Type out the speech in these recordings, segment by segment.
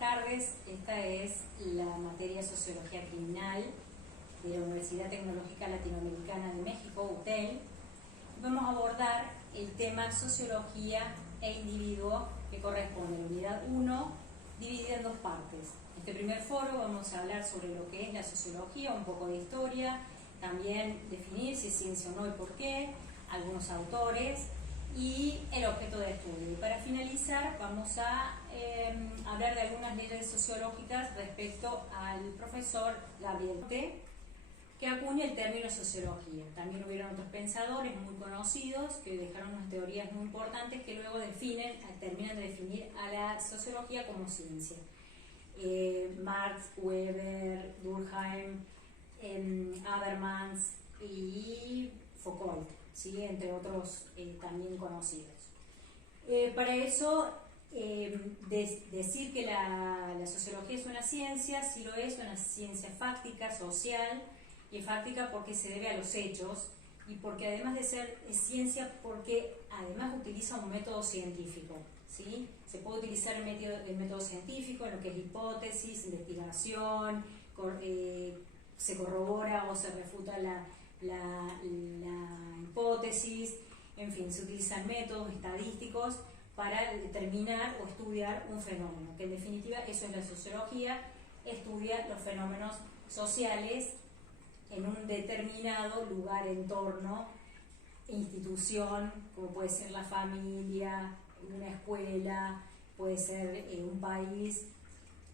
tardes, esta es la materia Sociología Criminal de la Universidad Tecnológica Latinoamericana de México, UTEL. Vamos a abordar el tema Sociología e Individuo, que corresponde a la unidad 1, dividida en dos partes. En este primer foro vamos a hablar sobre lo que es la sociología, un poco de historia, también definir si es ciencia o no y por qué, algunos autores y el objeto de estudio. Y para finalizar vamos a hablar de algunas leyes sociológicas respecto al profesor Gabriel T., que acuña el término sociología. También hubieron otros pensadores muy conocidos que dejaron unas teorías muy importantes que luego terminan de definir a la sociología como ciencia. Marx, Weber, Durkheim, Habermas y Foucault, ¿sí? Entre otros también conocidos. Para eso, decir que la sociología es una ciencia, sí lo es, una ciencia fáctica, social, y es fáctica porque se debe a los hechos y porque además de ser ciencia, porque además utiliza un método científico, ¿sí? Se puede utilizar el método científico en lo que es hipótesis, investigación, se corrobora o se refuta la hipótesis, en fin, se utilizan métodos estadísticos para determinar o estudiar un fenómeno, que en definitiva eso es la sociología, estudia los fenómenos sociales en un determinado lugar, entorno, institución, como puede ser la familia, una escuela, puede ser un país.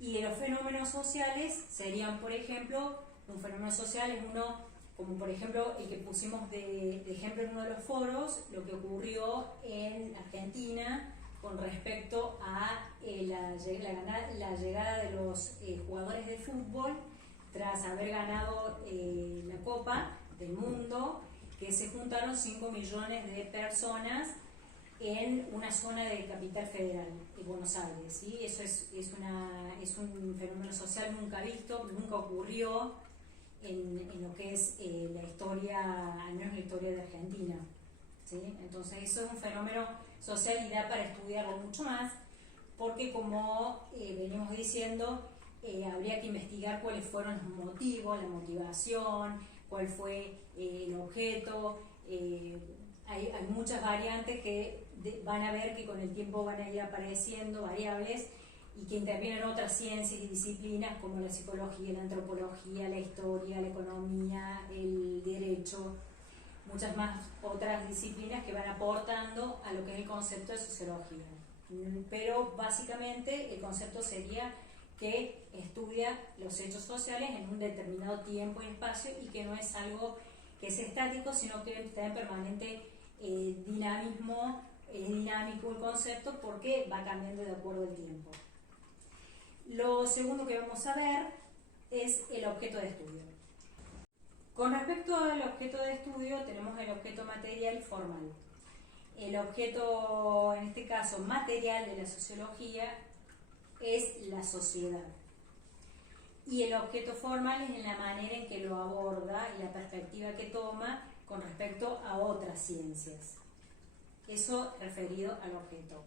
Y los fenómenos sociales serían, por ejemplo, un fenómeno social es uno, como por ejemplo el que pusimos de ejemplo en uno de los foros, lo que ocurrió en Argentina con respecto a la llegada de los jugadores de fútbol tras haber ganado la Copa del Mundo, que se juntaron 5 millones de personas en una zona de Capital Federal, de Buenos Aires, ¿sí? Eso es un fenómeno social nunca visto, nunca ocurrió en lo que es la historia, al menos la historia de Argentina, ¿sí? Entonces eso es un fenómeno social y da para estudiarlo mucho más, porque como venimos diciendo, habría que investigar cuáles fueron los motivos, la motivación, cuál fue el objeto. Hay muchas variantes que van a ver que con el tiempo van a ir apareciendo, variables, y que intervienen otras ciencias y disciplinas como la psicología, la antropología, la historia, la economía, el derecho, muchas más otras disciplinas que van aportando a lo que es el concepto de sociología. Pero básicamente el concepto sería que estudia los hechos sociales en un determinado tiempo y espacio y que no es algo que es estático, sino que está en permanente dinamismo, es dinámico el concepto porque va cambiando de acuerdo al tiempo. Lo segundo que vamos a ver es el objeto de estudio. Con respecto al objeto de estudio tenemos el objeto material formal. El objeto, en este caso material de la sociología, es la sociedad. Y el objeto formal es en la manera en que lo aborda y la perspectiva que toma con respecto a otras ciencias. Eso referido al objeto.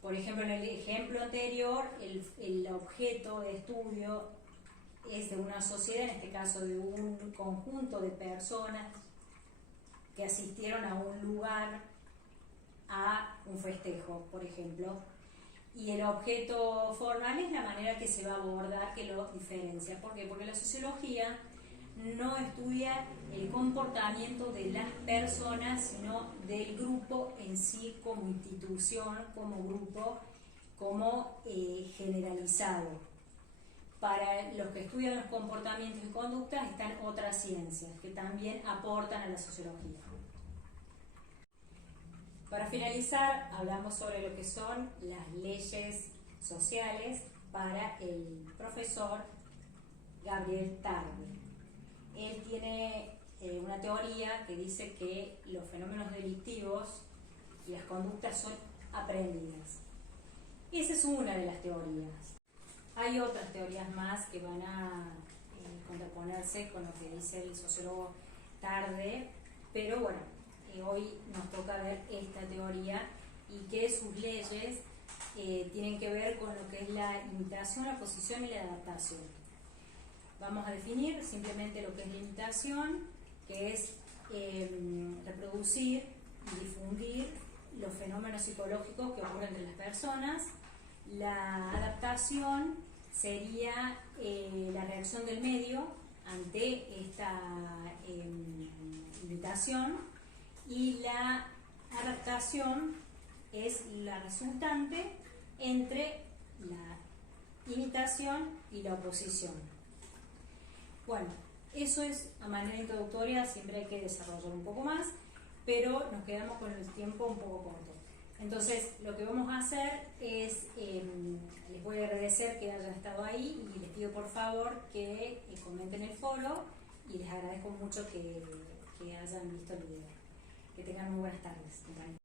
Por ejemplo, en el ejemplo anterior, el objeto de estudio es de una sociedad, en este caso de un conjunto de personas que asistieron a un lugar, a un festejo, por ejemplo. Y el objeto formal es la manera que se va a abordar que lo diferencia. ¿Por qué? Porque la sociología no estudia el comportamiento de las personas, sino del grupo en sí como institución, como grupo, como generalizado. Para los que estudian los comportamientos y conductas están otras ciencias que también aportan a la sociología. Para finalizar, hablamos sobre lo que son las leyes sociales para el profesor Gabriel Tarde. Él tiene una teoría que dice que los fenómenos delictivos y las conductas son aprendidas. Esa es una de las teorías. Hay otras teorías más que van a contraponerse con lo que dice el sociólogo Tarde, pero bueno, hoy nos toca ver esta teoría y que sus leyes tienen que ver con lo que es la imitación, la oposición y la adaptación. Vamos a definir simplemente lo que es la imitación, que es reproducir y difundir los fenómenos psicológicos que ocurren entre las personas. La adaptación sería la reacción del medio ante esta imitación, y la adaptación es la resultante entre la imitación y la oposición. Bueno, eso es a manera introductoria, siempre hay que desarrollar un poco más, pero nos quedamos con el tiempo un poco corto. Entonces, lo que vamos a hacer es, les voy a agradecer que hayan estado ahí y les pido por favor que comenten el foro, y les agradezco mucho que hayan visto el video. Que tengan muy buenas tardes, compañeros.